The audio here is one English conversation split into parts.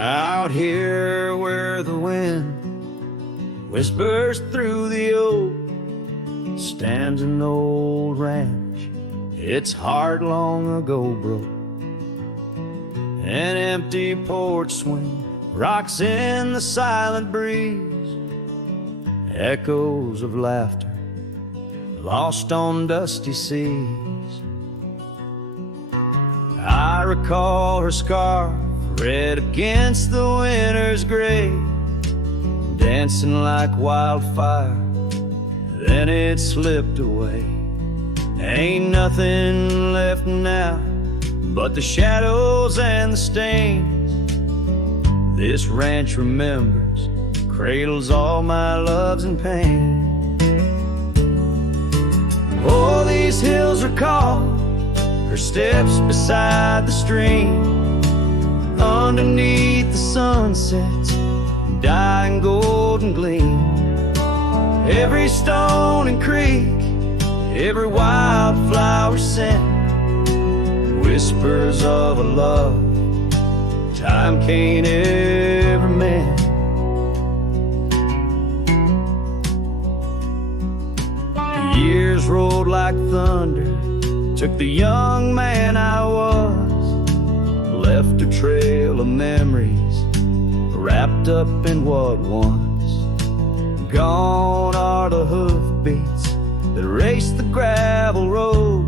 Out here where the wind whispers through the oak stands an old ranch. Its heart long ago broke. An empty porch swing rocks in the silent breeze. Echoes of laughter lost on dusty seas. I recall her scarf red against the winter's gray, dancing like wildfire, then it slipped away. Ain't nothing left now but the shadows and the stains. This ranch remembers, cradles all my loves and pain. Oh, these hills recall her steps beside the stream, underneath the sunset's dying golden gleam. Every stone and creek, every wildflower scent, whispers of a love time can't ever mend. The years rolled like thunder, took the young man I was, left a trail of memories wrapped up in what once. Gone are the hoofbeats that raced the gravel road,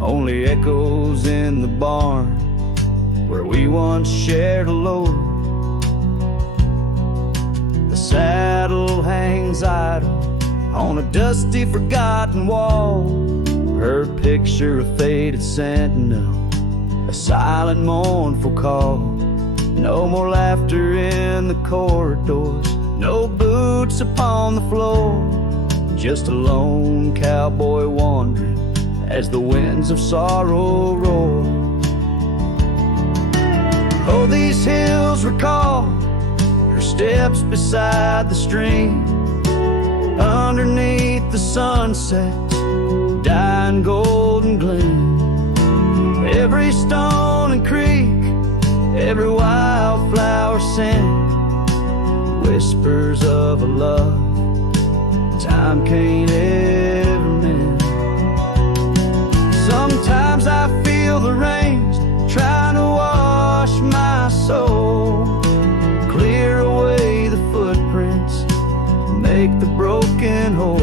only echoes in the barn where we once shared a load. The saddle hangs idle on a dusty forgotten wall, her picture a faded sentinel, a silent mournful call. No more laughter in the corridors, no boots upon the floor, just a lone cowboy wandering as the winds of sorrow roar. Oh, these hills recall her steps beside the stream, underneath the sunset's dying golden gleam. Every stone and creek, every wildflower scent, whispers of a love time can't ever mend. Sometimes I feel the rains trying to wash my soul, clear away the footprints, make the broken whole.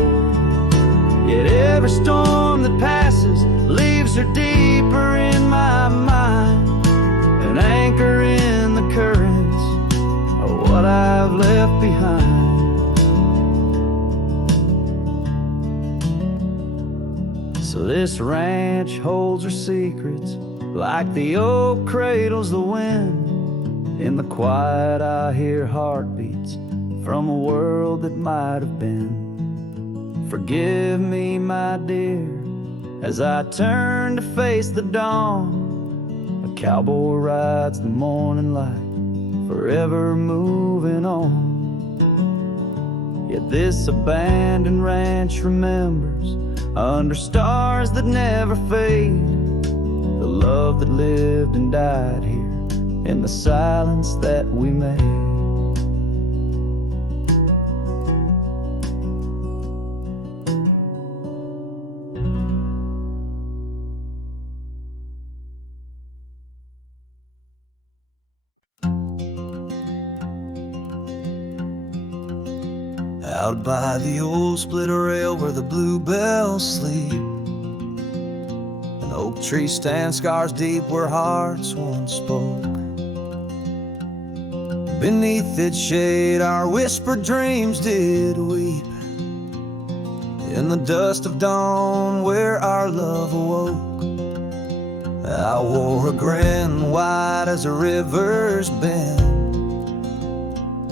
Yet every storm that passes leaves her deeper in my mind, an anchor in the currents of what I've left behind. So this ranch holds her secrets like the oak cradles the wind. In the quiet I hear heartbeats from a world that might have been. Forgive me, my dear, as I turn to face the dawn. A cowboy rides the morning light, forever moving on. Yet this abandoned ranch remembers, under stars that never fade, the love that lived and died here in the silence that we made. Out by the old split rail where the bluebells sleep, an oak tree stands scars deep where hearts once spoke. Beneath its shade our whispered dreams did weep, in the dust of dawn where our love awoke. I wore a grin wide as a river's bend,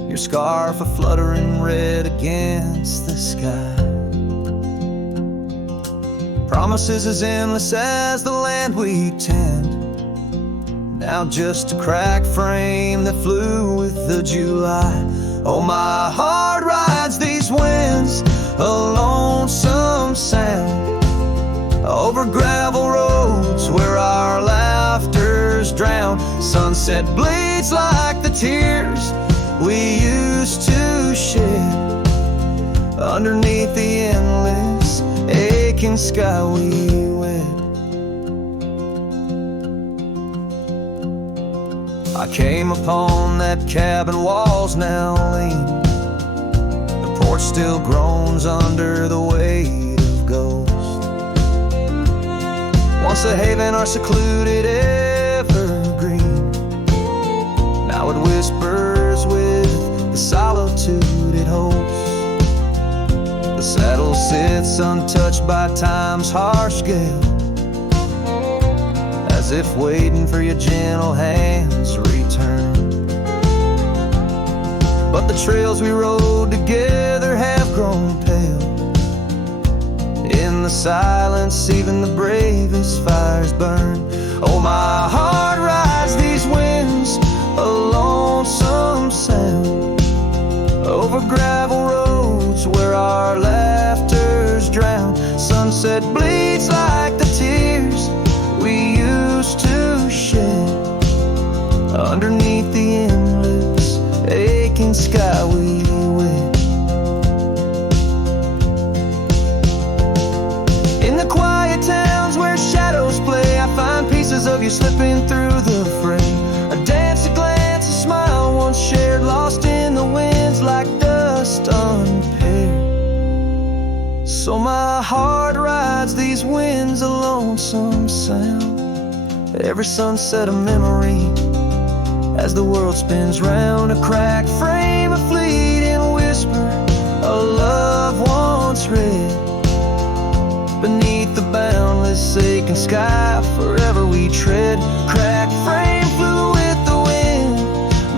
your scarf a fluttering red against the sky. Promises as endless as the land we tend, now just a cracked frame that flew with the July. Oh, my heart rides these winds, a lonesome sound, over gravel roads where our laughter's drowned. Sunset bleeds like the tears we used to shed underneath the endless aching sky we wed. I came upon that cabin, walls now lean. The porch still groans under the weight of ghosts. Once a haven or secluded evergreen, now it whispers with the solitude it holds. The saddle sits untouched by time's harsh gale, as if waiting for your gentle hand's return. But the trails we rode together have grown pale. In the silence, even the bravest fires burn. Oh, my heart rides these winds, a lonesome sound, over gravel roads where our laughter's drowned. Sunset bleeds like the tears we used to shed underneath the endless aching sky we wed. In the quiet towns where shadows play, I find pieces of you slipping through the fray. A dance, a glance, a smile once shared, lost in the winds like dust unpaired. So my heart rides these winds, a lonesome sound, every sunset a memory, as the world spins round. A cracked frame, a fleeting whisper, a love once read beneath the boundless aching sky. Forever we tread. Cracked frame flew with the wind,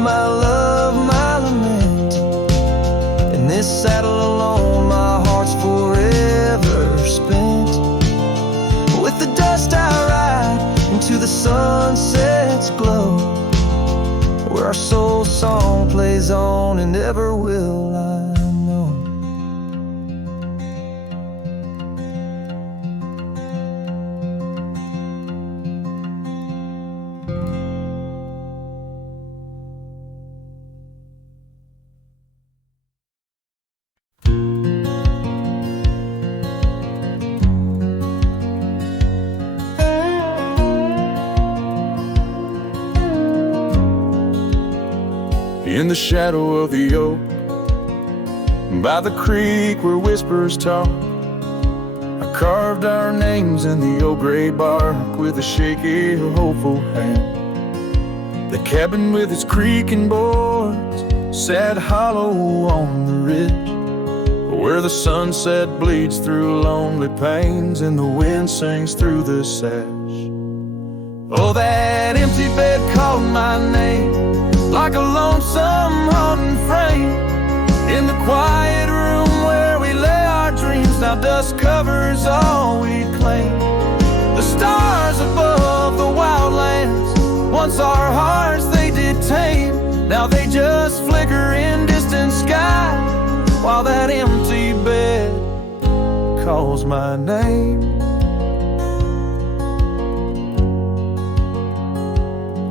my love, my lament. In this saddle alone, my heart's forever spent. With the dust I ride into the sunset's glow, where our soul song plays on and ever will, I know. In the shadow of the oak, by the creek where whispers talk, I carved our names in the old gray bark with a shaky, hopeful hand. The cabin with its creaking boards sat hollow on the ridge, where the sunset bleeds through lonely panes and the wind sings through the sash. Oh, that empty bed called my name like a lonesome haunting frame. In the quiet room where we lay our dreams, now dust covers all we claim. The stars above the wildlands, once our hearts they did tame, now they just flicker in distant sky, while that empty bed calls my name.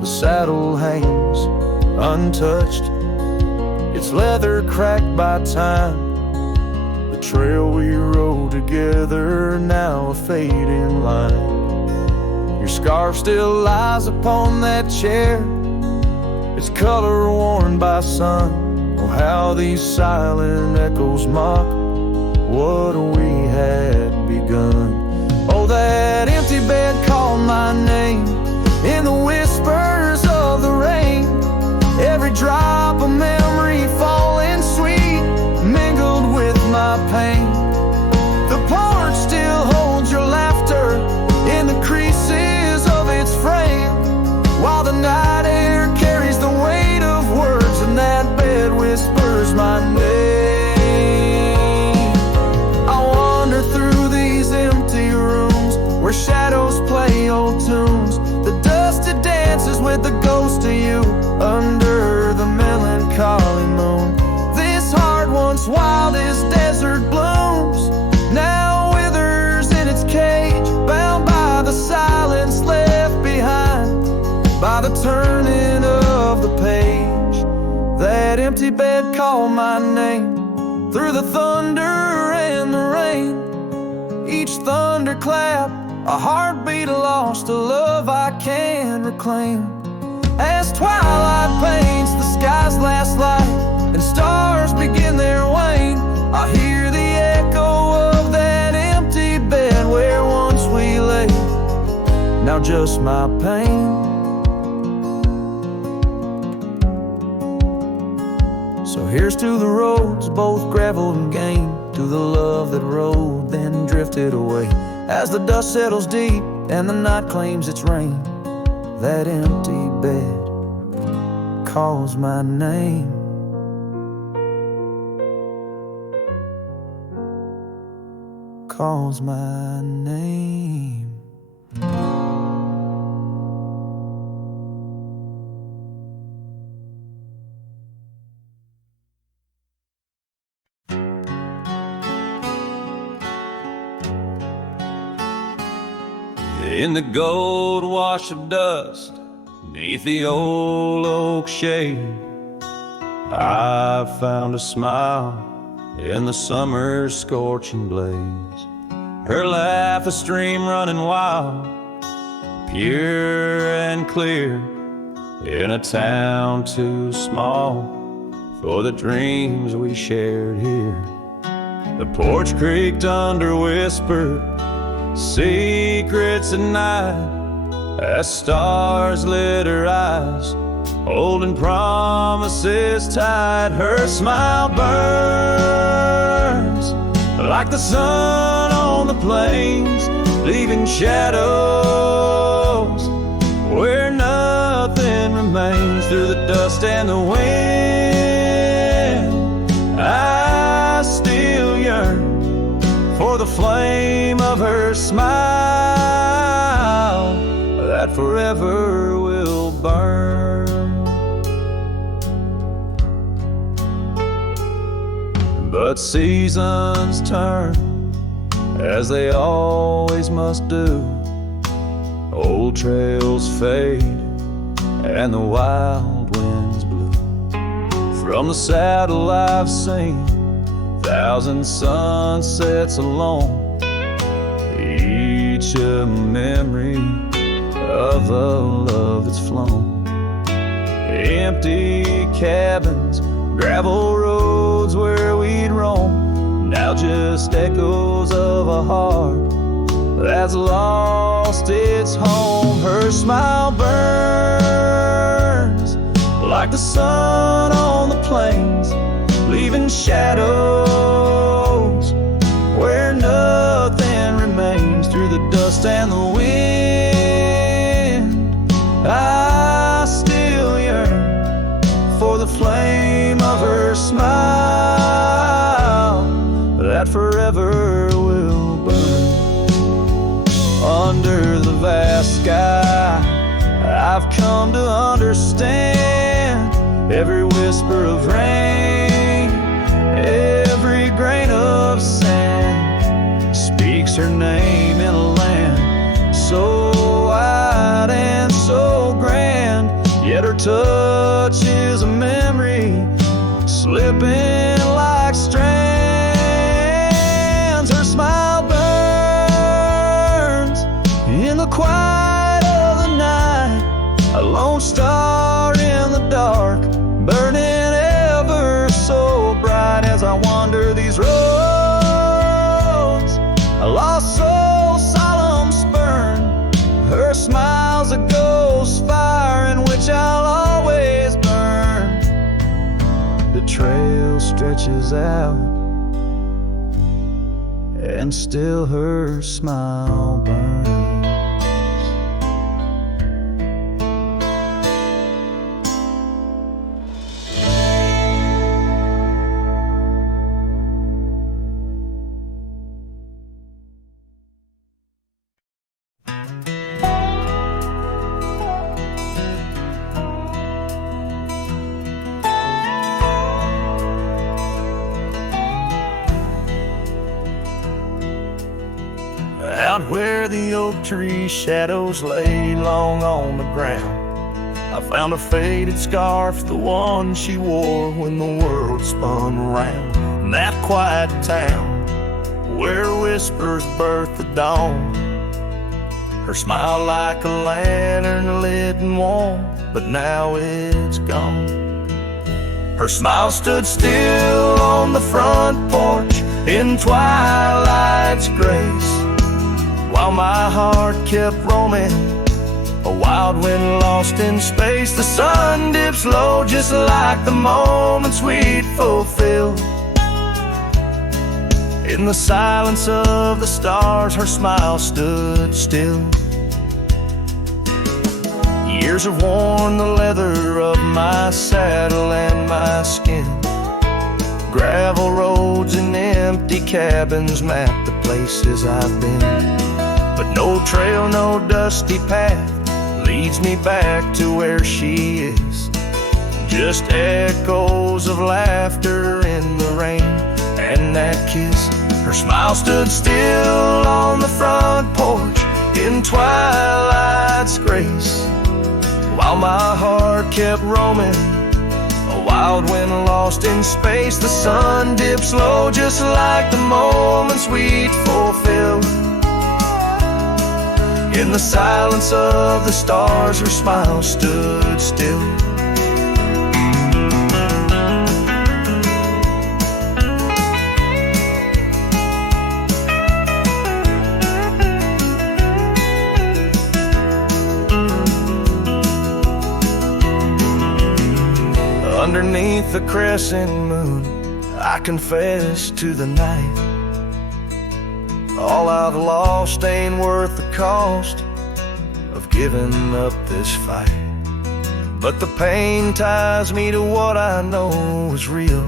The saddle hangs untouched, its leather cracked by time. The trail we rode together, now a fading line. Your scarf still lies upon that chair, its color worn by sun. Oh, how these silent echoes mock what we had begun. Oh, that empty bed called my name in the whispers of the rain. Every drop of memory falling sweet, mingled with my pain. The porch still holds your laughter in the creases of its frame, while the night air carries the weight of words, and that bed whispers my name. I wander through these empty rooms where shadows play old tunes. The dusted dances with the ghost of you under the melancholy moon. This heart once wild as desert blooms, now withers in its cage, bound by the silence left behind, by the turning That empty bed called my name through the thunder and the rain. Each thunderclap, a heartbeat lost, a love I can't reclaim. As twilight paints the sky's last light and stars begin their wane, I hear the echo of that empty bed where once we lay. Now just my pain. So here's to the roads, both gravel and game, to the love that rode, then drifted away. As the dust settles deep and the night claims its reign, that empty bed calls my name. Calls my name. In the gold wash of dust, beneath the old oak shade, I found a smile in the summer's scorching blaze. Her laugh a stream running wild, pure and clear, in a town too small for the dreams we shared here. The porch creaked under whispered secrets at night, as stars lit her eyes, holding promises tight. Her smile burns like the sun on the plains, leaving shadows where nothing remains. Through the dust and the wind, I still yearn for the flame of her smile that forever will burn. But seasons turn, as they always must do. Old trails fade and the wild winds blow. From the saddle I've seen 1,000 sunsets alone, each a memory of a love that's flown. Empty cabins, gravel roads where we'd roam, now just echoes of a heart that's lost its home. Her smile burns like the sun on the plains, leaving shadows where nothing remains. Through the dust and the wind, I still yearn for the flame of her smile that forever will burn. Under the vast sky, I've come to understand every whisper of rain, every grain of sand speaks her name in a land so wide and so grand. Yet her touch is a memory slipping like strands. Her smile burns in the quiet of the night, a lone star in the dark, burning ever so bright. As I wander these roads, a lost soul solemn spurn, her smile's a ghost fire in which I'll always burn. The trail stretches out and still her smile burns. Out where the oak tree shadows lay long on the ground, I found a faded scarf, the one she wore when the world spun around. In that quiet town where whispers birth the dawn, her smile like a lantern lit and warm, but now it's gone. Her smile stood still on the front porch in twilight's grace, while my heart kept roaming, a wild wind lost in space. The sun dips low just like the moments we'd fulfill. In the silence of the stars, her smile stood still. Years have worn the leather of my saddle and my skin. Gravel roads and empty cabins map the places I've been, but no trail, no dusty path leads me back to where she is. Just echoes of laughter in the rain and that kiss. Her smile stood still on the front porch in twilight's grace, while my heart kept roaming, a wild wind lost in space. The sun dips low just like the moments we'd fulfilled. In the silence of the stars, her smile stood still. Underneath the crescent moon, I confess to the night, all I've lost ain't worth the cost of giving up this fight. But the pain ties me to what I know is real.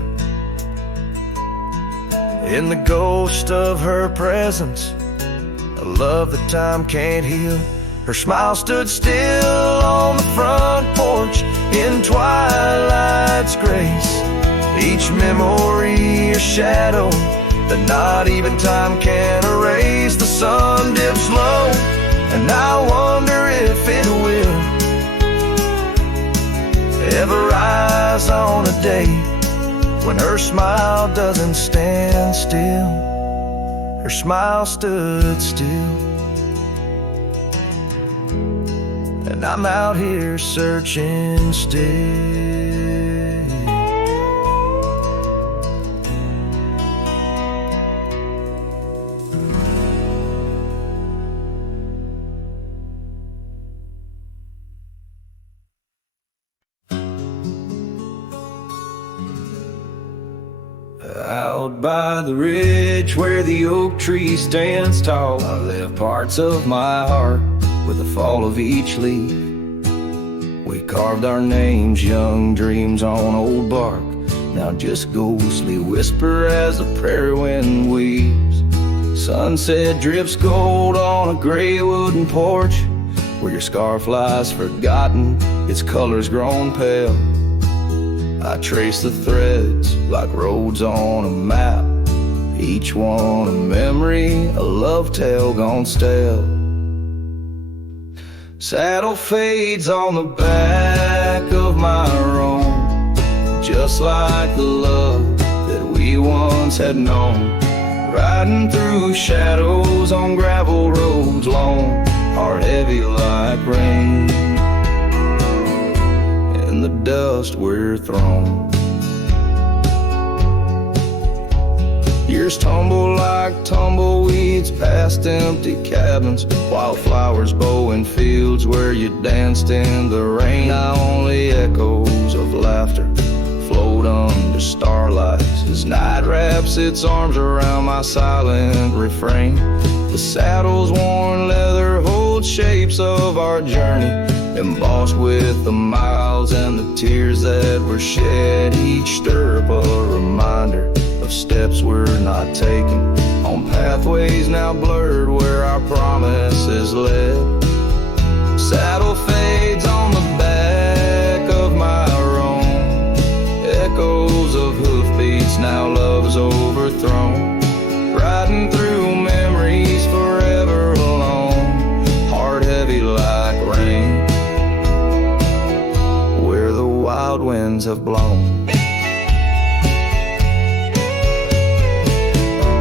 In the ghost of her presence, a love that time can't heal. Her smile stood still on the front porch in twilight's grace, each memory a shadow that not even time can erase. The sun dips low, and I wonder if it will ever rise on a day when her smile doesn't stand still. Her smile stood still, and I'm out here searching still. Out by the ridge where the oak tree stands tall, I left parts of my heart with the fall of each leaf. We carved our names, young dreams on old bark, now just ghostly whisper as the prairie wind weaves. Sunset drips gold on a gray wooden porch, where your scarf lies forgotten, its colors grown pale. I trace the threads like roads on a map, each one a memory, a love tale gone stale. Saddle fades on the back of my roan, just like the love that we once had known. Riding through shadows on gravel roads long, heart heavy like rain. In the dust we're thrown. Years tumble like tumbleweeds past empty cabins, wildflowers bow in fields where you danced in the rain. Now only echoes of laughter float under starlights as night wraps its arms around my silent refrain. The saddle's worn leather holds shapes of our journey, embossed with the miles and the tears that were shed. Each stirrup a reminder of steps we're not taking, on pathways now blurred where our promises led. Saddle fades on the back of my roan, echoes of hoofbeats, now love's overthrown. Riding through memories forever alone, heart heavy like rain. winds have blown.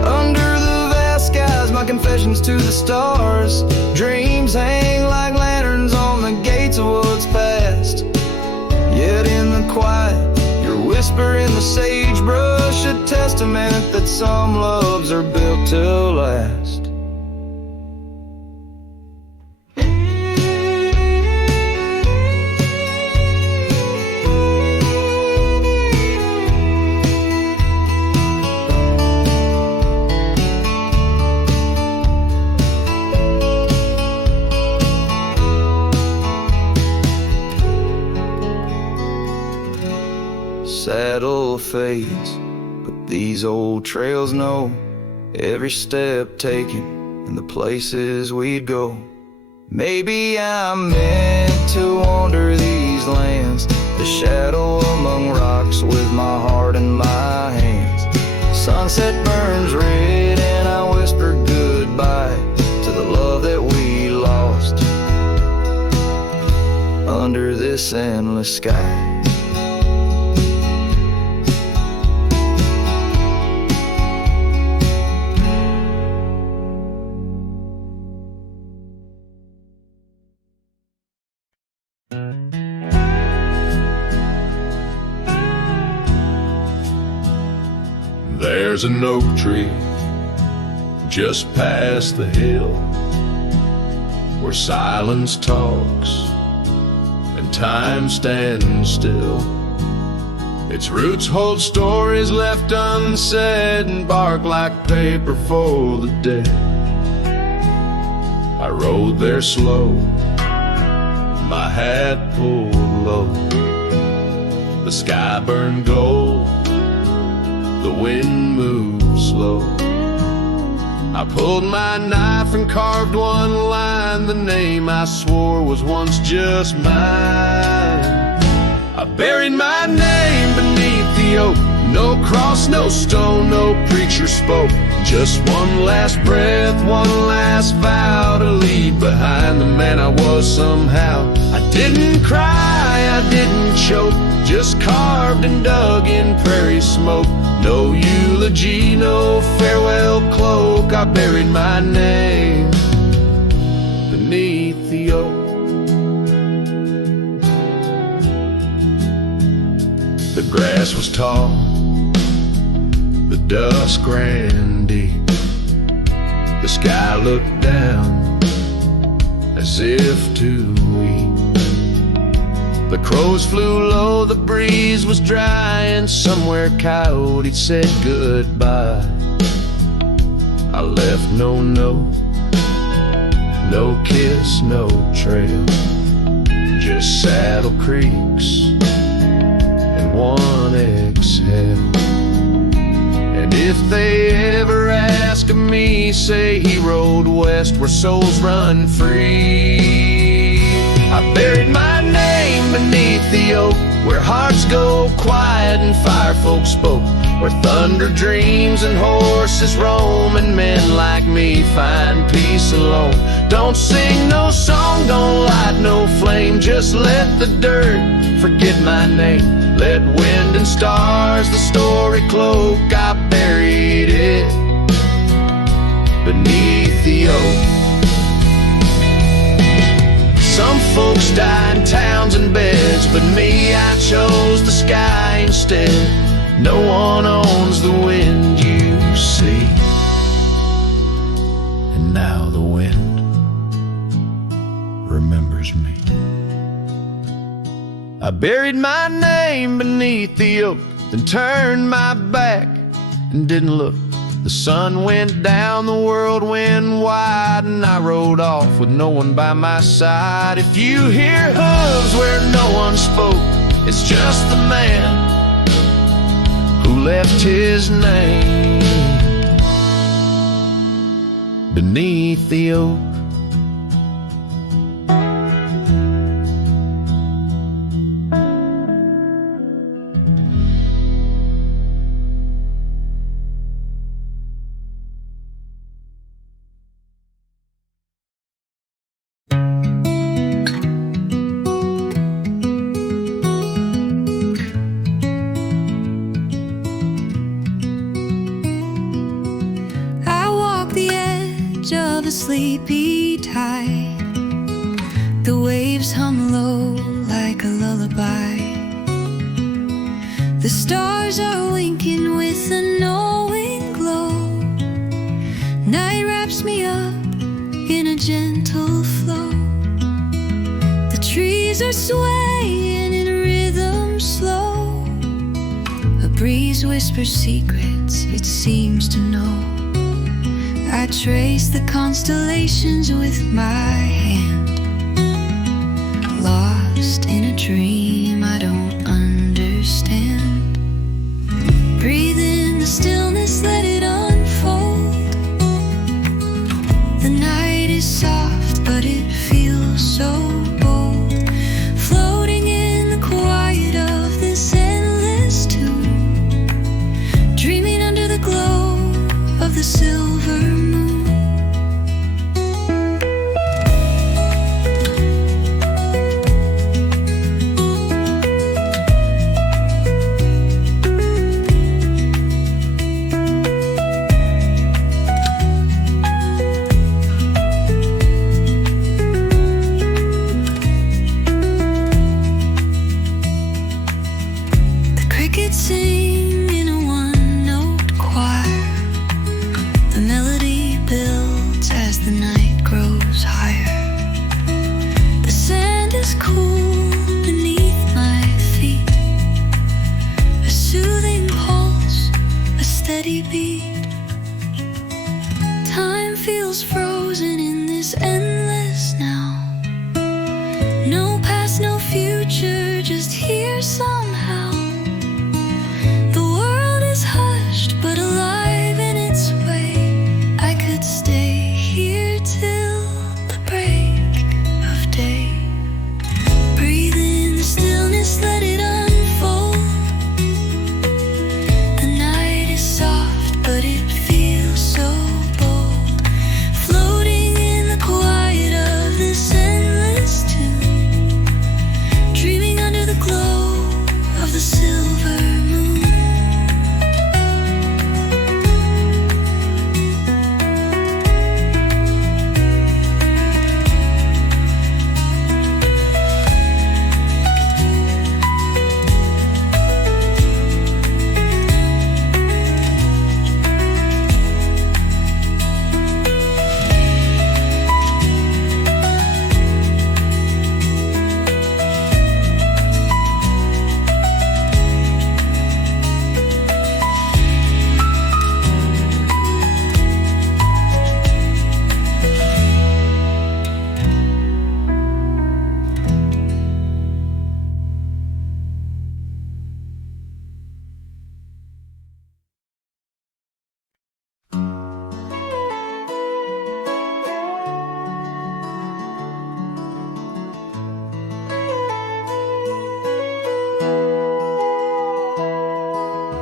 Under the vast skies, my confessions to the stars. Dreams hang like lanterns on the gates of what's past. Yet in the quiet, your whisper in the sagebrush, a testament that some loves are built to last. Saddle fades, but these old trails know every step taken and the places we'd go. Maybe I'm meant to wander these lands, the shadow among rocks with my heart in my hands. Sunset burns red and I whisper goodbye to the love that we lost under this endless sky. There's an oak tree just past the hill where silence talks and time stands still. Its roots hold stories left unsaid and bark like paper for the dead. I rode there slow, my hat pulled low. The sky burned gold, the wind moved slow. I pulled my knife and carved one line, the name I swore was once just mine. I buried my name beneath the oak. No cross, no stone, no preacher spoke. Just one last breath, one last vow to leave behind the man I was somehow. I didn't cry, I didn't choke, just carved and dug in prairie smoke. No eulogy, no farewell cloak. I buried my name beneath the oak. The grass was tall, the dusk ran deep. The sky looked down as if to weep. The crows flew low, the breeze was dry, and somewhere coyote said goodbye. I left no note, no kiss, no trail, just saddle creaks and one exhale. And if they ever ask of me, say he rode west where souls run free. I buried my name beneath the oak, where hearts go quiet and fire folk spoke, where thunder dreams and horses roam, and men like me find peace alone. Don't sing no song, don't light no flame, just let the dirt forget my name. Let wind and stars the story cloak. I buried it beneath the oak. Some folks die in towns and beds, but me, I chose the sky instead. No one owns the wind you see, and now the wind remembers me. I buried my name beneath the oak, then turned my back and didn't look. The sun went down, the world went wide, and I rode off with no one by my side. If you hear hooves where no one spoke, it's just the man who left his name beneath the oak. sleepy tide. The waves hum low like a lullaby. The stars are winking with a knowing glow. Night wraps me up in a gentle flow. The trees are swaying in rhythm slow. A breeze whispers secrets it seems to know. I trace the constellations with my hand. Lost in a dream I don't understand. Breathe in the stillness, let it unfold. The night is soft, but it feels so bold. Floating in the quiet of this endless tune. Dreaming under the glow of the silver moon. Sing in a one-note choir. The melody builds as the night grows higher. The sand is cool beneath my feet. A soothing pulse, a steady beat. Time feels frozen in this endless now. No past, no future, just here somehow. But alive in its way, I could stay here till the break of day. Breathe in the stillness, let it unfold. The night is soft, but it feels so bold. Floating in the quiet of this endless tune. Dreaming under the glow of the silver moon.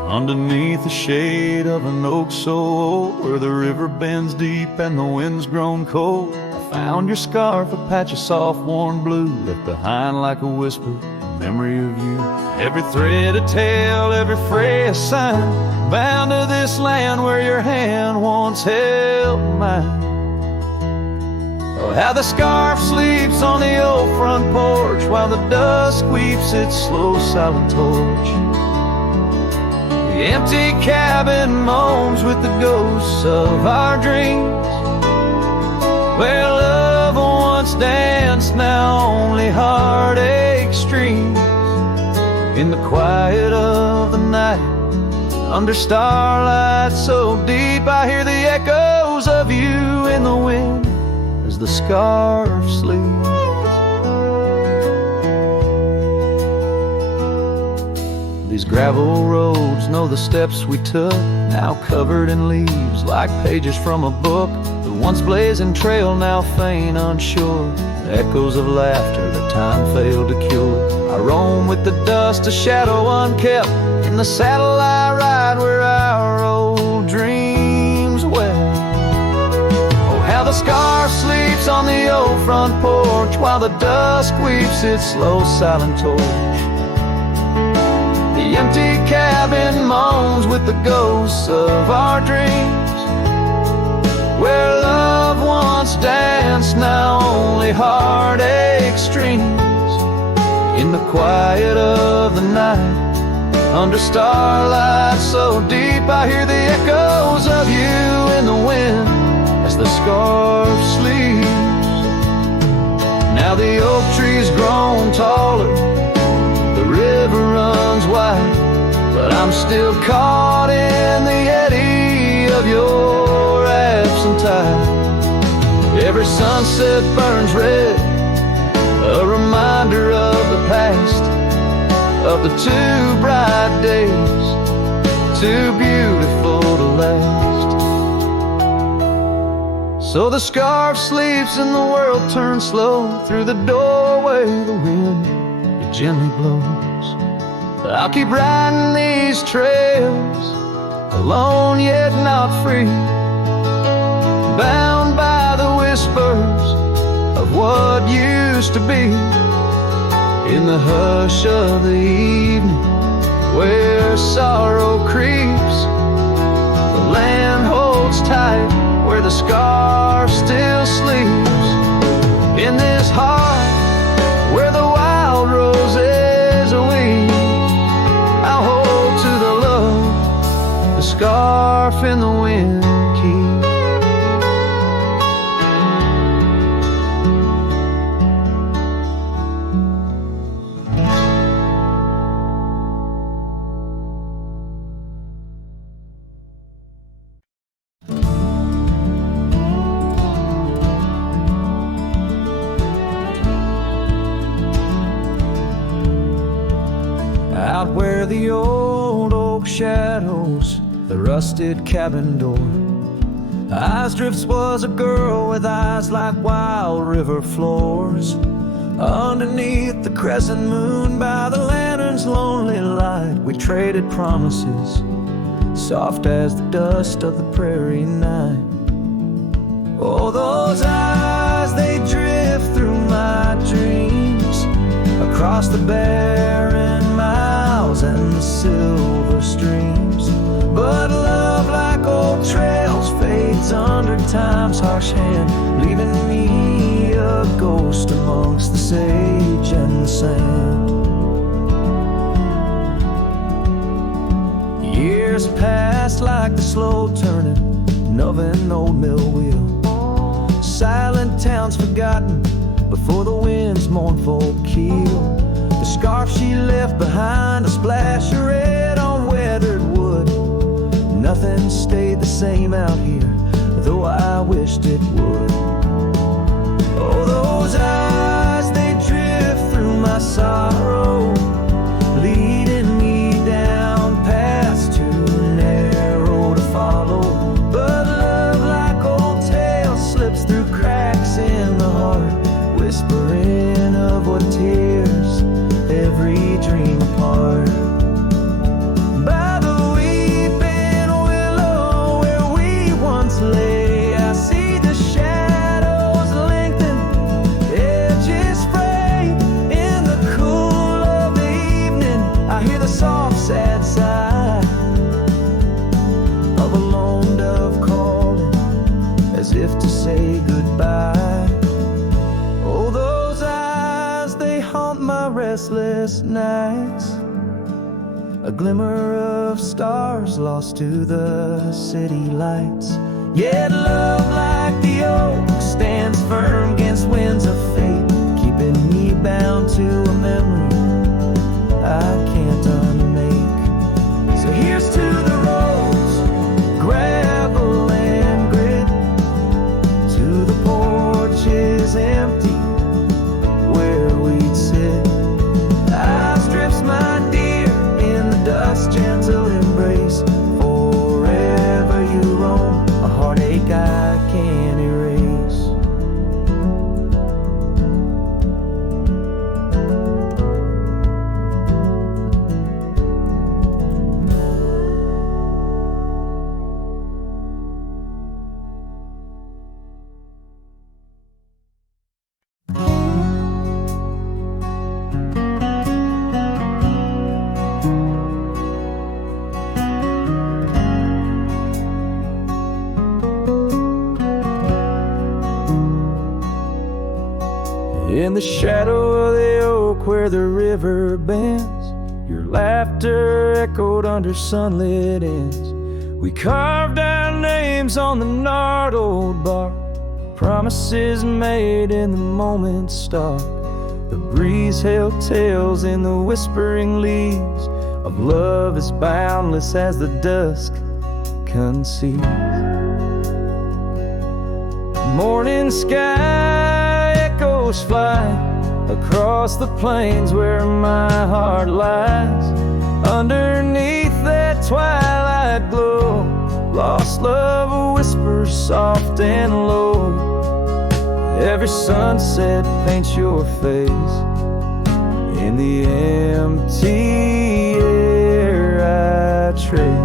Underneath the shade of an oak so old, where the river bends deep and the wind's grown cold, I found your scarf, a patch of soft warm blue, left behind like a whisper, a memory of you. Every thread a tale, every fray a sign, bound to this land where your hand once held mine. Oh, how the scarf sleeps on the old front porch, while the dusk weeps its slow silent torch. The empty cabin moans with the ghosts of our dreams, where love once danced, now only heartache streams. In the quiet of the night, under starlight so deep, I hear the echoes of you in the wind as the scarf sleeps. These gravel roads know the steps we took, now covered in leaves like pages from a book. The once blazing trail now faint unsure, the echoes of laughter that time failed to cure. I roam with the dust, a shadow unkept, in the saddle I ride where our old dreams wept. Oh, how the scarf sleeps on the old front porch, while the dusk weeps its slow silent torch. The empty cabin moans with the ghosts of our dreams, where love once dance, now only heartache streams. In the quiet of the night, under starlight so deep, I hear the echoes of you in the wind as the scarf sleeps. Now the oak tree's grown taller, the river runs wide, but I'm still caught in the eddy of your absent tide. Every sunset burns red, a reminder of the past, of the too bright days, too beautiful to last. So the scarf sleeps and the world turns slow. Through the doorway the wind, it gently blows. I'll keep riding these trails, alone yet not free, bound by the whispers of what used to be. In the hush of the evening, where sorrow creeps, the land holds tight where the scarf still sleeps. In this heart where the wild roses weep, I'll hold to the love the scarf in the wind keeps. Out where the old oak shadows the rusted cabin door, Drifts was a girl with eyes like wild river floors. Underneath the crescent moon, by the lantern's lonely light, we traded promises, soft as the dust of the prairie night. Oh, those eyes, they drift through my dreams, across the barren miles and the silver streams. But love, like old trails, fades under time's harsh hand, leaving me a ghost amongst the sage and the sand. Years passed like the slow turning of an old mill wheel, silent towns forgotten before the wind's mournful keel. The scarf she left behind, a splash of red on weathered wood. Nothing stayed the same out here, though I wished it would. Oh, those eyes, they drift through my sorrow, leading me down paths too narrow to follow. But love, like old tales, slips through cracks in the heart, whispering of what tears every dream apart. By the weeping willow where we once lay, I see the shadows lengthen, edges fray. In the cool of the evening, I hear the soft sad sigh of a lone dove calling, as if to say goodbye. Oh, those eyes, they haunt my restless nights, a glimmer of stars lost to the city lights. Yet love, like the oak, stands firm against winds of fate, keeping me bound to a memory I can't unmake. So here's to the roads, gravel and grit, to the porches empty where we'd sit. Eyes drifts, my dear, in the dust, gentle embrace. Forever you roam, a heartache I can't erase. In the shadow of the oak where the river bends, your laughter echoed under sunlit ends. We carved our names on the gnarled old bark, promises made in the moment's start. The breeze held tales in the whispering leaves of love as boundless as the dusk conceives. Morning sky echoes fly across the plains where my heart lies. Underneath that twilight glow, lost love whispers soft and low. Every sunset paints your face in the empty air I trace.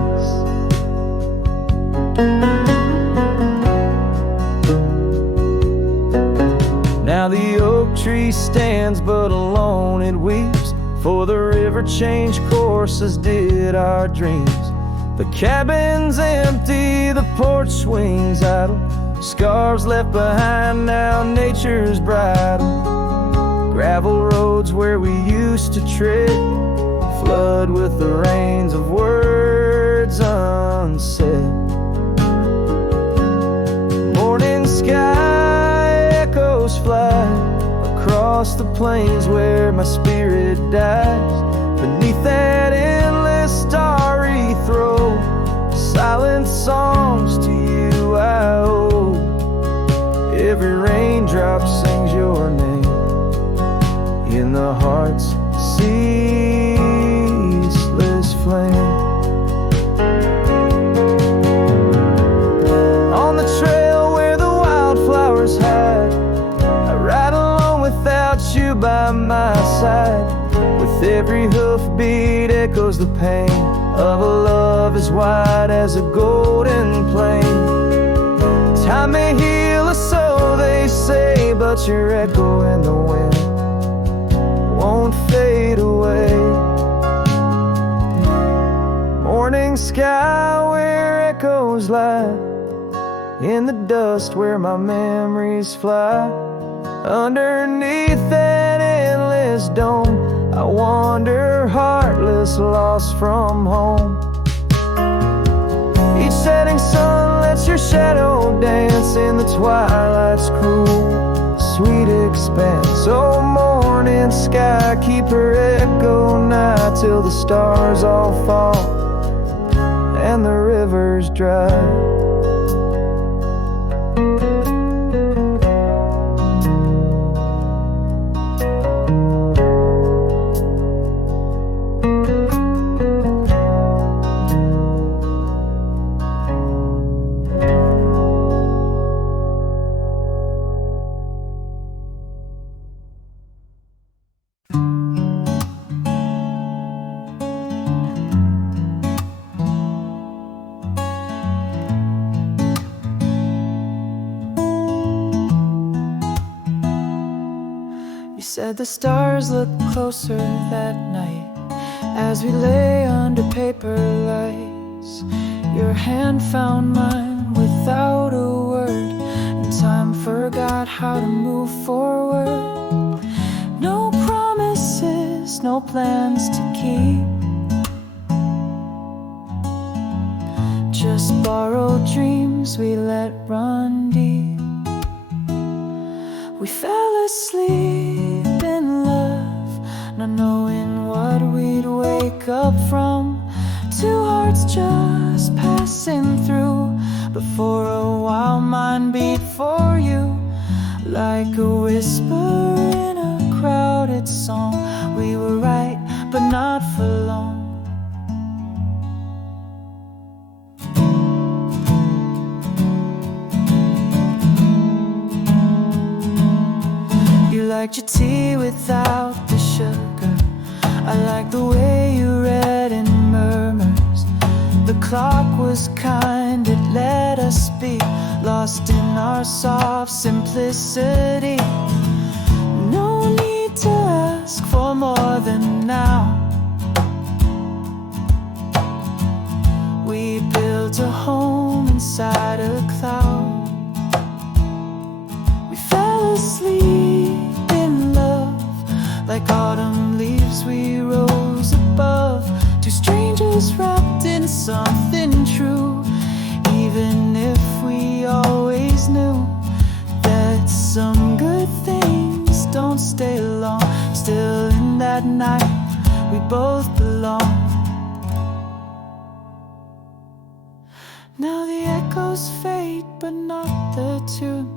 Now the oak tree stands but alone it weeps, for the river changed courses did our dreams. The cabin's empty, the porch swings idle, scars left behind now nature's bridle. Gravel roads where we used to tread flood with the rains of words unsaid. Morning sky echoes fly across the plains where my spirit dies. Beneath that endless starry throw, silent songs to you I owe. Every raindrop sings your name in the heart's ceaseless flame. On the trail where the wildflowers hide, I ride along without you by my side. With every hoofbeat echoes the pain of a love as wide as a golden plain. Time may heal us, so they say, but your echo in the wind won't fade away. Morning sky where echoes lie, in the dust where my memories fly. Underneath that endless dome, I wander heartless, lost from home. Each setting sun lets your shadow dance in the twilight's cruel, sweet expanse. Oh, morning sky, keep her echo nigh till the stars all fall and the rivers dry. Said the stars looked closer that night as we lay under paper lights. Your hand found mine without a word, and time forgot how to move forward. No promises, no plans to keep, just borrowed dreams we let run deep. We fell asleep in love, not knowing what we'd wake up from. Two hearts just passing through, but for a while mine beat for you, like a whisper in a crowded song. We were right, but not for long. You liked your tea without the sugar, I like the way you read in murmurs. The clock was kind, it let us be lost in our soft simplicity. No need to ask for more than now. We built a home inside a cloud. We fell asleep in Like autumn leaves we rose above, two strangers wrapped in something true. Even if we always knew that some good things don't stay long, still in that night we both belong. Now the echoes fade but not the tune.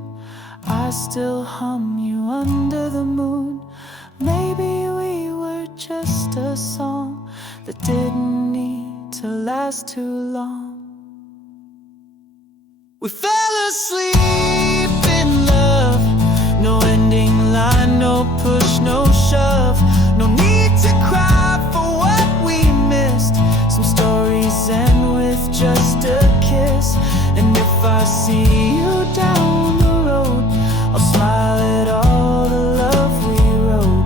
I still hum you under the moon. Maybe we were just a song that didn't need to last too long. We fell asleep in love, no ending line, no push, no shove. No need to cry for what we missed. Some stories end with just a kiss. And if I see you down the road, I'll smile at all the love we wrote.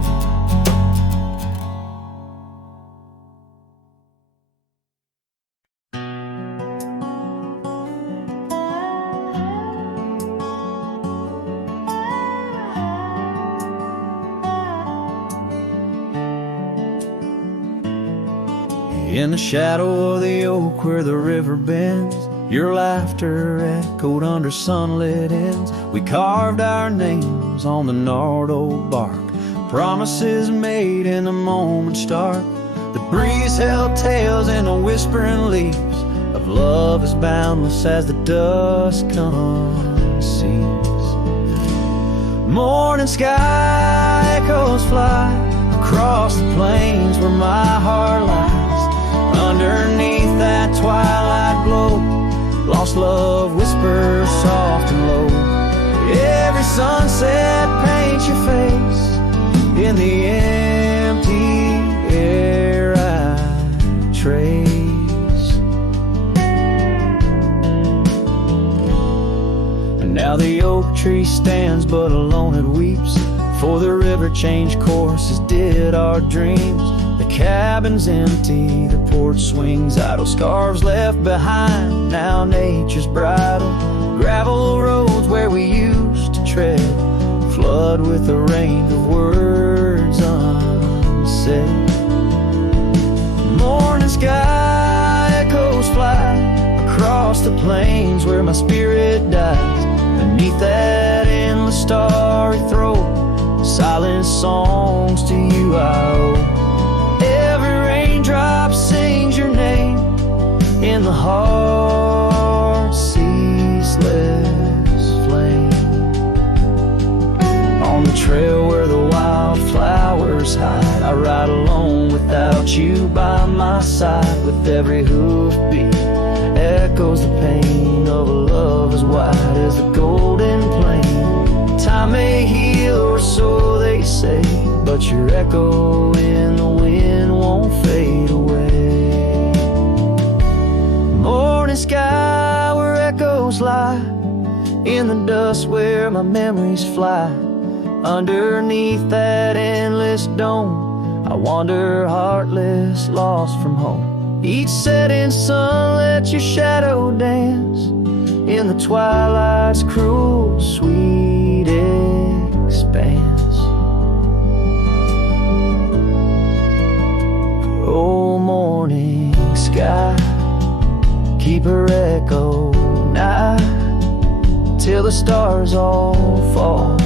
In the shadow of the oak where the river bends, your laughter echoed under sunlit ends. We carved our names on the gnarled old bark, promises made in the moment's start. The breeze held tales in the whispering leaves of love as boundless as the dusk unsees. Morning sky echoes fly across the plains where my heart lies. Underneath that twilight glow, lost love whispers soft and low. Every sunset paints your face in the empty air I trace. And now the oak tree stands but alone it weeps, for the river changed course as did our dreams. The cabin's empty, the porch swings idle, scarves left behind, now nature's bridle. Gravel roads where we used to tread flood with a rain of words unsaid. Morning sky echoes fly across the plains where my spirit dies. Beneath that endless starry throat, silent songs to you I owe. Raindrop sings your name in the heart's ceaseless flame. On the trail where the wildflowers hide, I ride alone without you by my side. With every hoofbeat echoes the pain of a love as wide as the golden plain. Time may heal, or so they say, but your echo in the wind won't fade away. Morning sky where echoes lie, in the dust where my memories fly. Underneath that endless dome, I wander heartless, lost from home. Each setting sun let your shadow dance in the twilight's cruel, sweet expanse. Oh, morning sky, keep her echo nigh till the stars all fall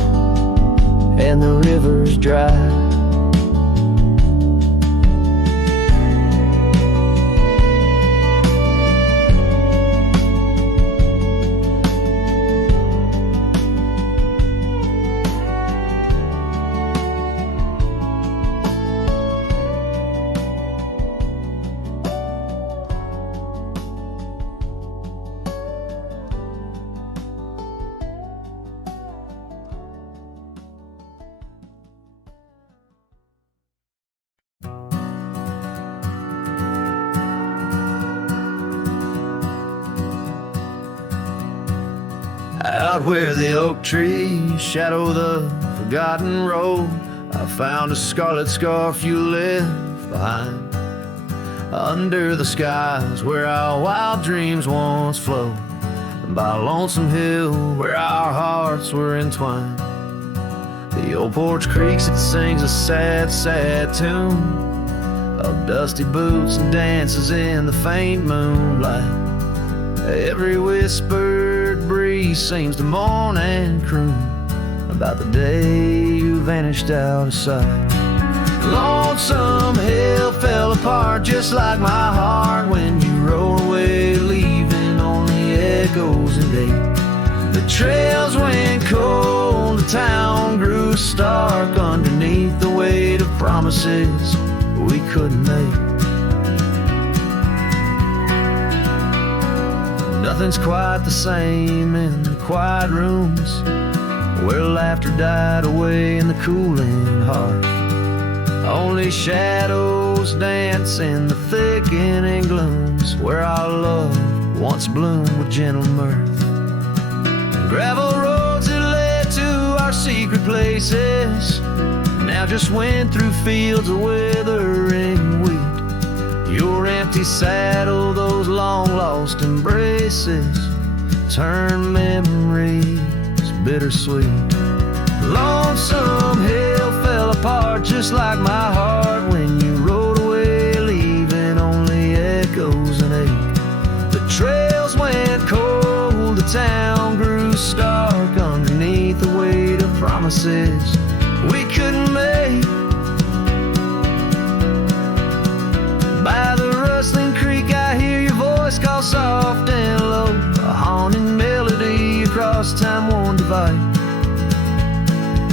and the river's dry. Out where the oak trees shadow the forgotten road, I found a scarlet scarf you left behind. Under the skies where our wild dreams once flowed, and by a lonesome hill where our hearts were entwined. The old porch creaks, it sings a sad, sad tune of dusty boots and dances in the faint moonlight. Every whispered breeze seems to mourn and croon about the day you vanished out of sight. Lonesome hill fell apart just like my heart when you rode away, leaving only echoes and ache. The trails went cold, the town grew stark underneath the weight of promises we couldn't make. Nothing's quite the same in the quiet rooms where laughter died away in the cooling heart. Only shadows dance in the thickening glooms where our love once bloomed with gentle mirth. Gravel roads that led to our secret places now just went through fields of withering wheat. Your empty saddle, those long lost embraces, turn memories bittersweet. Lonesome hill fell apart just like my heart when you rode away, leaving only echoes and ache. The trails went cold, the town grew stark underneath the weight of promises we couldn't make. By the rustling creek I hear your voice call soft and low, a haunting melody across time-worn divide.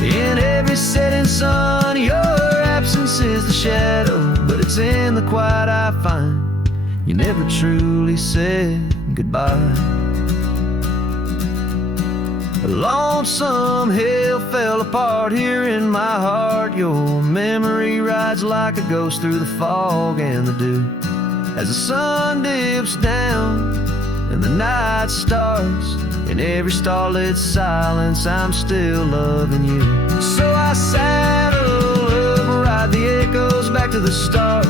In every setting sun your absence is the shadow, but it's in the quiet I find you never truly said goodbye. A lonesome hill fell apart here in my heart. Your memory rides like a ghost through the fog and the dew as the sun dips down and the night starts. In every starlit silence I'm still loving you. So I saddle up, ride the echoes back to the start,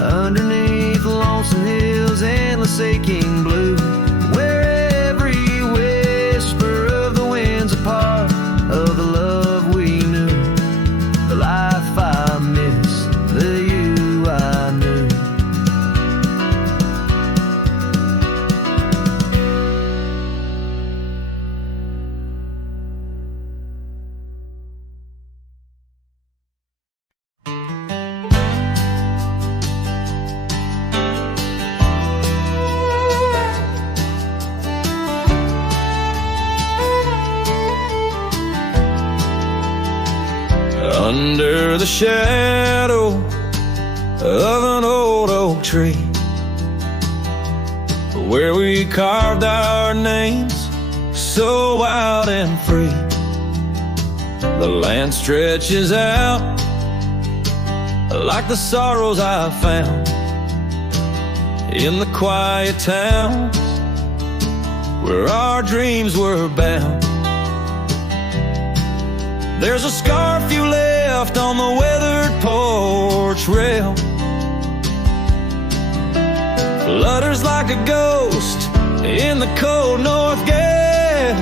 underneath the lonesome hills, endless aching blue, where every whisper of the wind's a part of the love we knew, the life I miss, the you I knew. Under the shadow of an old oak tree, where we carved our names so wild and free, the land stretches out like the sorrows I found in the quiet towns where our dreams were bound. There's a scarf you left on the weathered porch rail, flutters like a ghost in the cold north gale.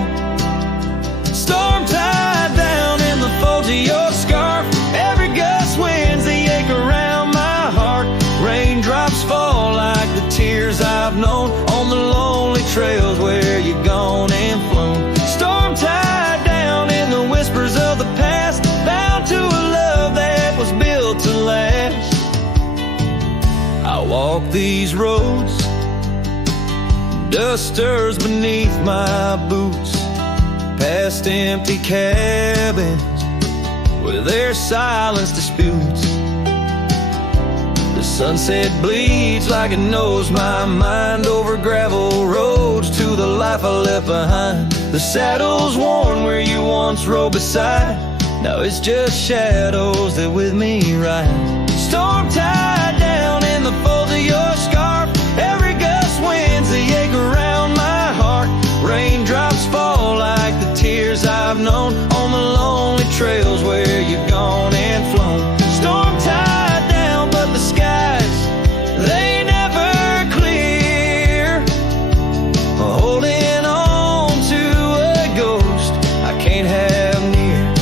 Storm tied down in the folds of your scarf, every gust winds the ache around my heart. Raindrops fall like the tears I've known on the lonely trails where you've gone and flown. Storm tied down in the whispers of the past, bound to a love that was built to last. I walk these roads, dust stirs beneath my boots, past empty cabins with their silence disputes. The sunset bleeds like it knows my mind over gravel roads to the life I left behind. The saddle's worn where you once rode beside, now it's just shadows that with me ride. Storm tied down in the folds of your scarf, every gust winds the ache around my heart. Raindrops fall like the tears I've known on the lonely trails where you've gone and flown. Storm tied down, but the skies, they never clear. Holding on to a ghost I can't have near.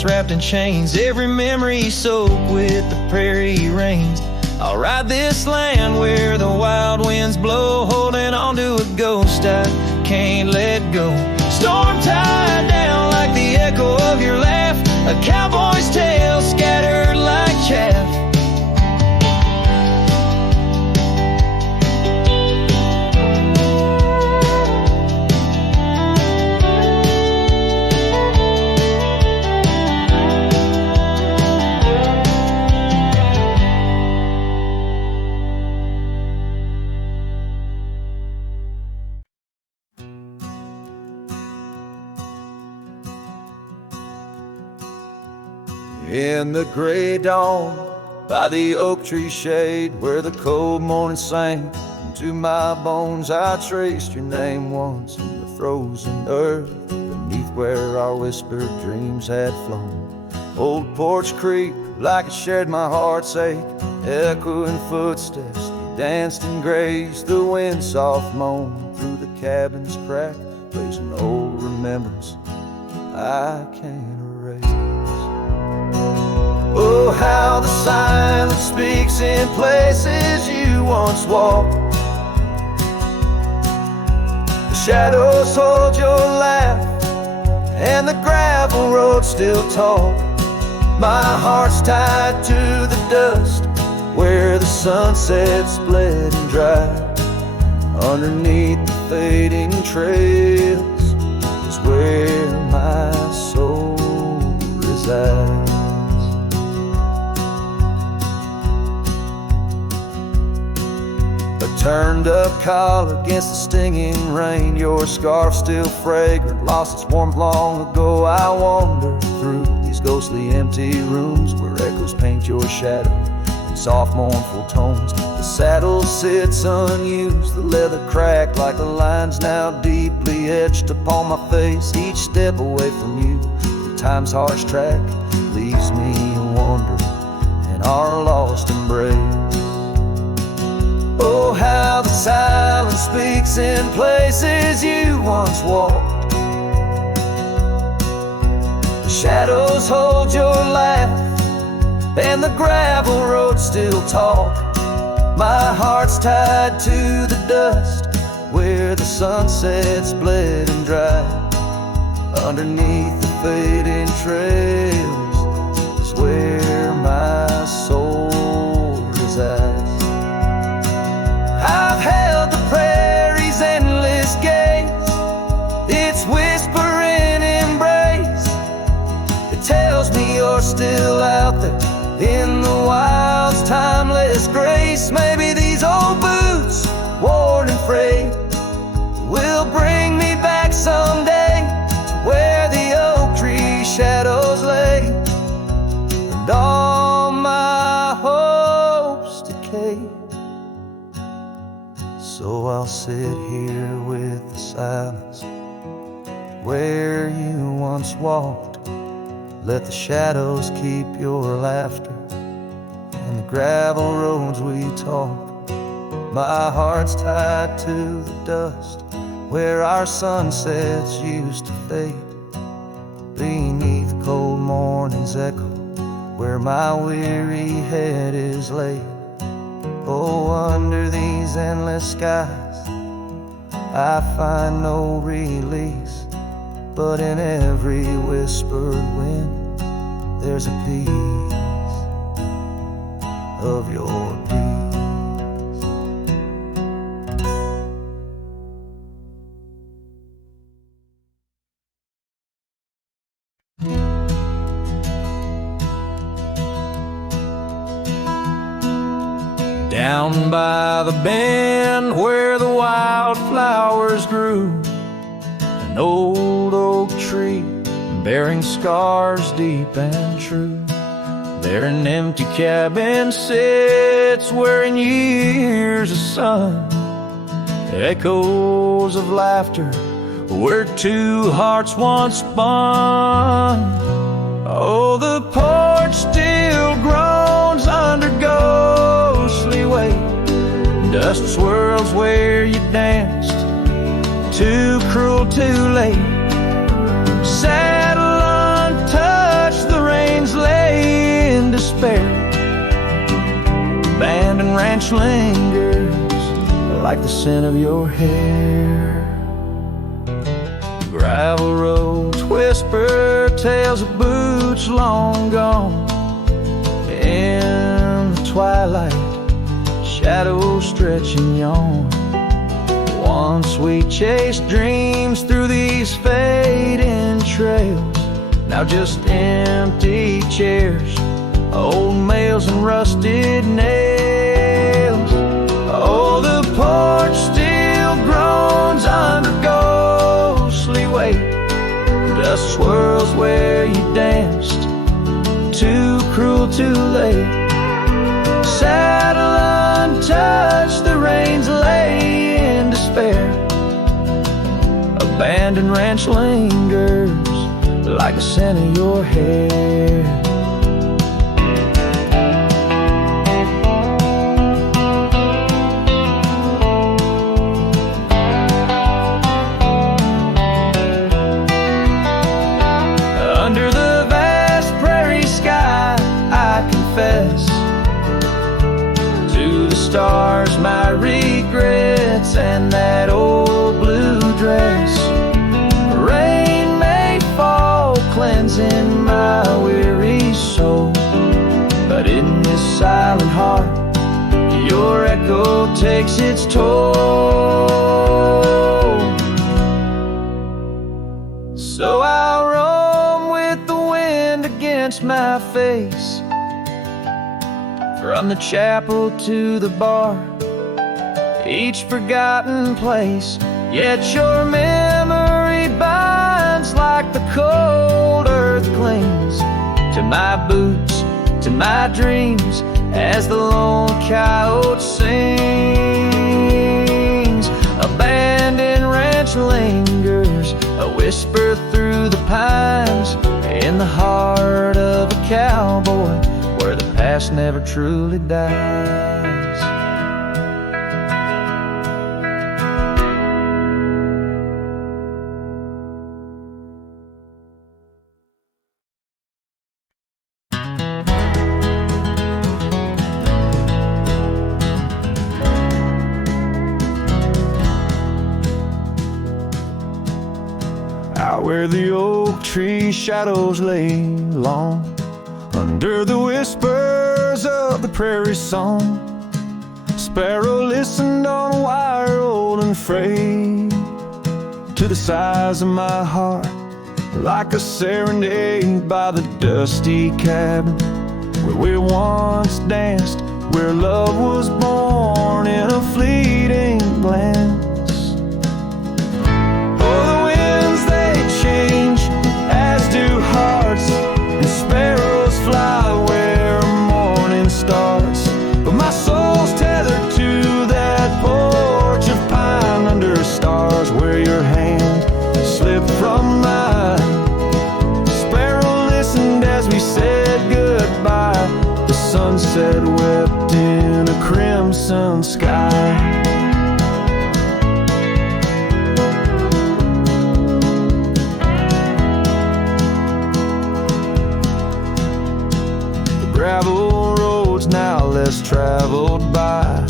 hearts wrapped in chains, every memory soaked with the prairie rains. I'll ride this land where the wild winds blow, holding on to a ghost I can't let go. Storm tied down like the echo of your laugh, a cowboy's tale scattered like chaff. In the gray dawn, by the oak tree shade, where the cold morning sank into my bones, I traced your name once in the frozen earth, beneath where our whispered dreams had flown. Old Porch Creek, like it shared my heart's ache, echoing footsteps, they danced and grazed. The wind soft moan through the cabin's crack, plays an old remembrance I can't erase. Oh, how the silence speaks in places you once walked. The shadows hold your laugh, and the gravel road still talk. My heart's tied to the dust, where the sunset's bled and dry. Underneath the fading trails is where my soul resides. Turned up collar against the stinging rain, your scarf still fragrant, lost its warmth long ago. I wander through these ghostly empty rooms where echoes paint your shadow in soft mournful tones. The saddle sits unused, the leather cracked like the lines now deeply etched upon my face. Each step away from you, time's harsh track leaves me wandering in our lost embrace. Oh, how the silence speaks in places you once walked. The shadows hold your laugh, and the gravel road still talk. My heart's tied to the dust, where the sunset's bled and dry. Underneath the fading trails is where my soul resides. I've held the prairie's endless gaze, its whispering embrace. It tells me you're still out there in the wild's timeless grace. Maybe these old boots, worn and frayed, will bring me back someday to where the oak tree shadows lay, and all my hopes decay. So I'll sit here with the silence where you once walked. Let the shadows keep your laughter and the gravel roads we talk. My heart's tied to the dust, where our sunsets used to fade. Beneath cold morning's echo, where my weary head is laid. Oh, under these endless skies, I find no release, but in every whispered wind, there's a piece of your peace. Down by the bend where the wildflowers grew, an old oak tree bearing scars deep and true. There an empty cabin sits where in years of sun, echoes of laughter where two hearts once spun. Oh, the porch still groans under ghostly weight. Dust swirls where you danced, too cruel, too late. Saddle untouched, the abandoned ranch lingers like the scent of your hair. Gravel roads whisper tales of boots long gone. In the twilight, shadows stretch and yawn. Once we chased dreams through these fading trails, now just empty chairs, old mails and rusted nails. Oh, the porch still groans under ghostly weight. Dust swirls where you danced, too cruel, too late. Saddle untouched, the reins lay in despair. Abandoned ranch lingers like the scent of your hair. Under the vast prairie sky, I confess to the stars my regrets and that old blue dress. Rain may fall, cleansing my weary soul, but in this silent heart, your echo takes its toll. So I'll roam with the wind against my face, from the chapel to the bar, each forgotten place. Yet your memory binds like the cold earth clings to my boots, to my dreams, as the lone coyote sings. Abandoned ranch lingers, a whisper through the pines, in the heart of a cowboy, where the past never truly dies. Out where the oak tree shadows lay long, under the whispers of the prairie song, sparrow listened on a wire old and frayed, to the size of my heart, like a serenade by the dusty cabin where we once danced, where love was born in a fleeting glance. Oh, the winds they change, as do hearts, and sparrows fly where morning starts. But my soul's tethered to that porch of pine under stars, where your hand slipped from mine. Sparrow listened as we said goodbye. The sunset wept in a crimson sky. Gravel roads now less traveled by,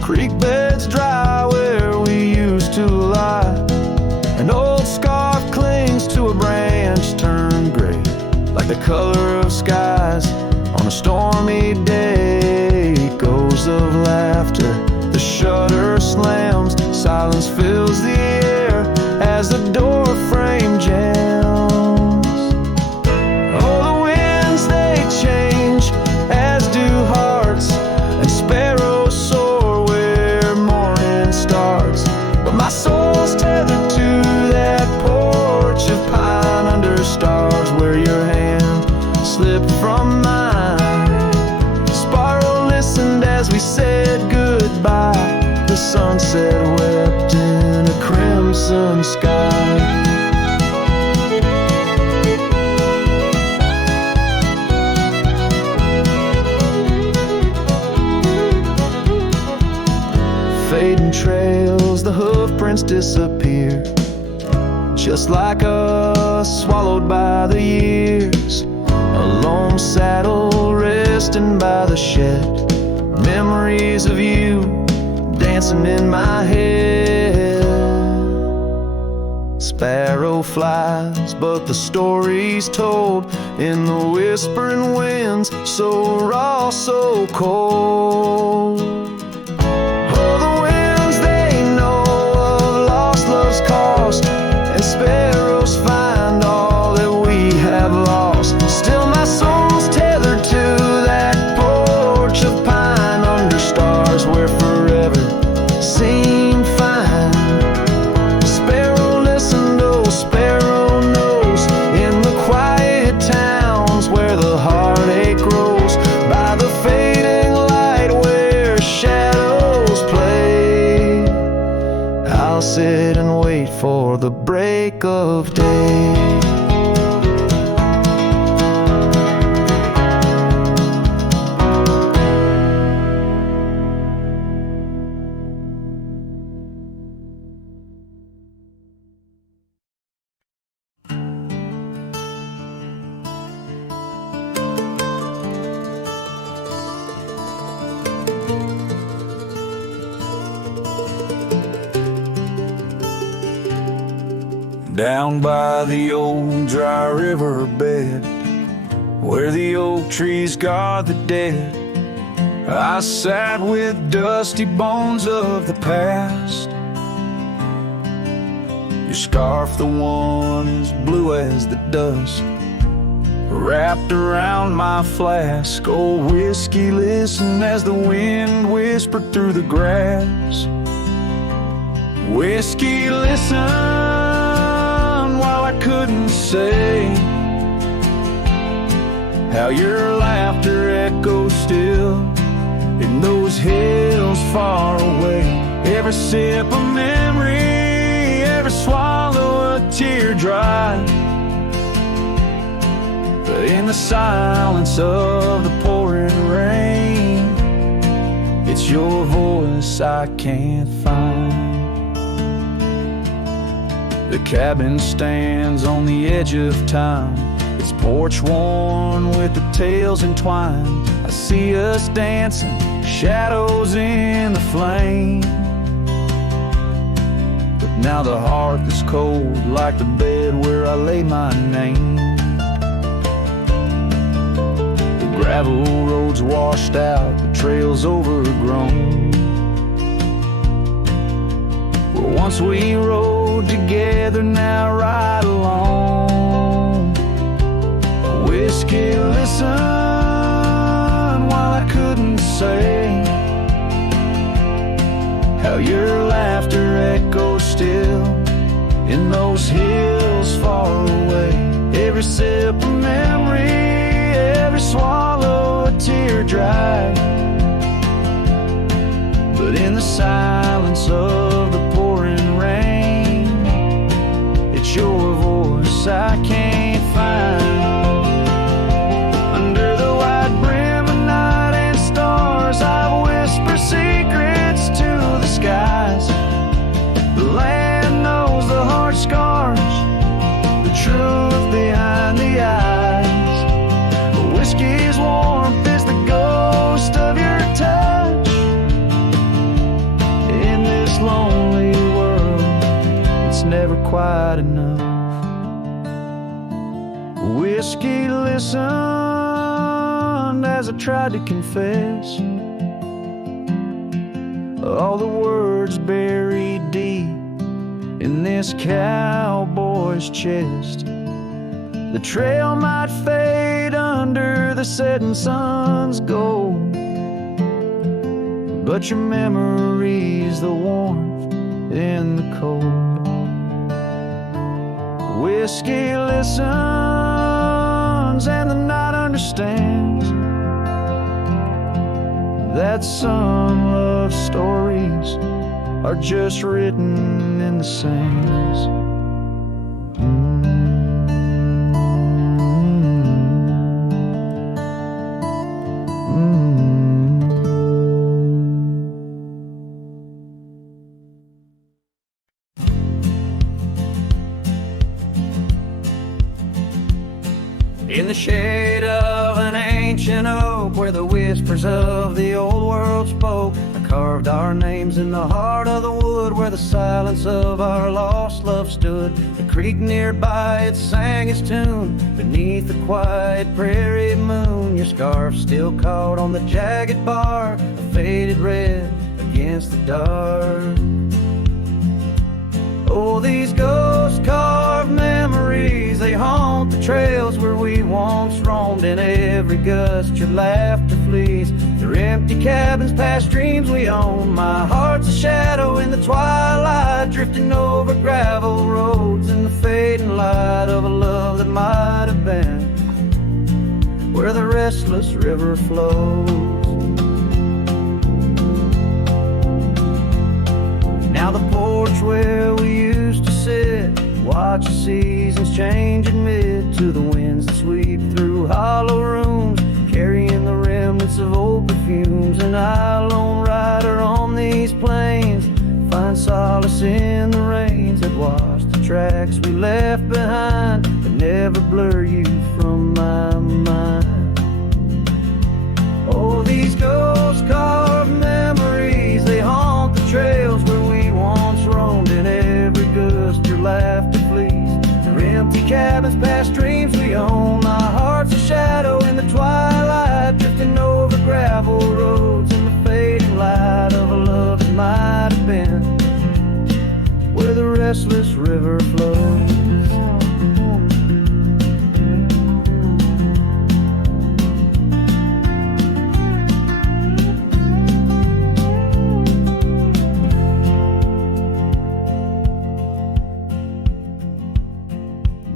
creek beds dry where we used to lie. An old scarf clings to a branch turned gray, like the color of skies on a stormy day. Echoes of laughter, the shutter slams, silence fills the air as the door frame jams. Oh, the winds they change, as do hearts, and sparrows soar where morning starts. But my soul's tethered to that porch of pine under stars, where your hand slipped from mine. Sparrow listened as we said goodbye. The sunset wept in a crimson sky. Fading trails, the hoof prints disappear, just like us, swallowed by the years. A lone saddle resting by the shed, memories of you dancing in my head. Sparrow flies, but the story's told in the whispering winds, so raw, so cold. Oh, the winds, they know of lost love's cost, and sparrows find all that we have lost. Still my soul's tethered to that porch of pine under stars where forever seemed fine. Sparrow listen, oh sparrow knows, in the quiet towns where the heartache grows, by the fading light where shadows play, I'll sit and wait for the break of day. Down by the old dry river bed, where the oak trees guard the dead, I sat with dusty bones of the past. Your scarf, the one as blue as the dust, wrapped around my flask. Oh, whiskey, listen as the wind whispered through the grass. Whiskey, listen, while I couldn't say how your laughter echoes still in those hills far away. Every sip a memory, every swallow a tear dry. But in the silence of the pouring rain, it's your voice I can't find. The cabin stands on the edge of time, its porch worn with the tales entwined. I see us dancing, shadows in the flame, but now the hearth is cold like the bed where I lay my name. The gravel roads washed out, the trails overgrown, where once we rode together, now ride alone. Whiskey, listen, while I couldn't say how your laughter echoes still in those hills far away. Every sip a memory, every swallow a tear dry. But in the silence of the pouring rain, it's your voice I can't find. Under the white brim of night and stars, I whisper secrets to the skies. The land knows the heart scars, the truth behind the eyes. Whiskey's warmth is the ghost of your touch. In this lonely world, it's never quite enough. Whiskey listened as I tried to confess all the words buried deep in this cowboy's chest. The trail might fade under the setting sun's gold, but your memory's the warmth in the cold. Whiskey listens and the night understands that some love stories are just written in the sands. In the shade of an ancient oak, park where the whispers of the old world spoke. I carved our names in the heart of the wood where the silence of our lost love stood. The creek nearby, it sang its tune beneath the quiet prairie moon. Your scarf still caught on the jagged bark, a faded red against the dark. Oh, these ghost-carved memories, they haunt the trails where we once roamed. In every gust your laughter flees. They're empty cabins past dreams we own. My heart's a shadow in the twilight, drifting over gravel roads in the fading light of a love that might have been where the restless river flows. Now the porch where we used to sit, watch the seasons change amid to the winds that sweep through hollow rooms, carrying the remnants of old perfumes. And I, lone rider on these plains, find solace in the rains that wash the tracks we left behind, but never blur you from my mind. Oh, these ghost-carved memories, they haunt the trails where we once roamed. In every gust your laughter flees. They're empty cabins past dreams we own. My heart's a shadow in the twilight, drifting over gravel roads in the fading light of a love that might have been where the restless river flows.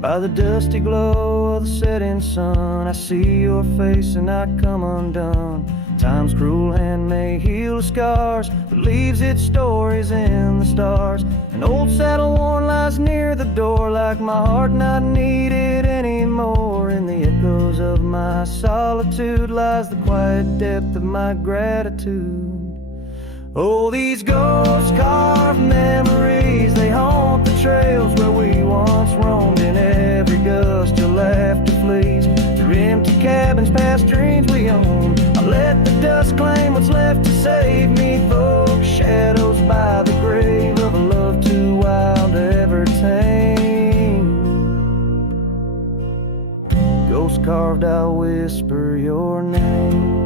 By the dusty glow of the setting sun, I see your face and I come undone. Time's cruel hand may heal the scars, but leaves its stories in the stars. An old saddle worn lies near the door, like my heart not needed anymore. In the echoes of my solitude lies the quiet depth of my gratitude. Oh, these ghost-carved memories, they haunt the trails where we once roamed. In every gust your laughter flees. Through empty cabins past dreams we own. I let the dust claim what's left to save me. Folks, shadows by the grave of a love too wild to ever tame. Ghost carved, I'll whisper your name.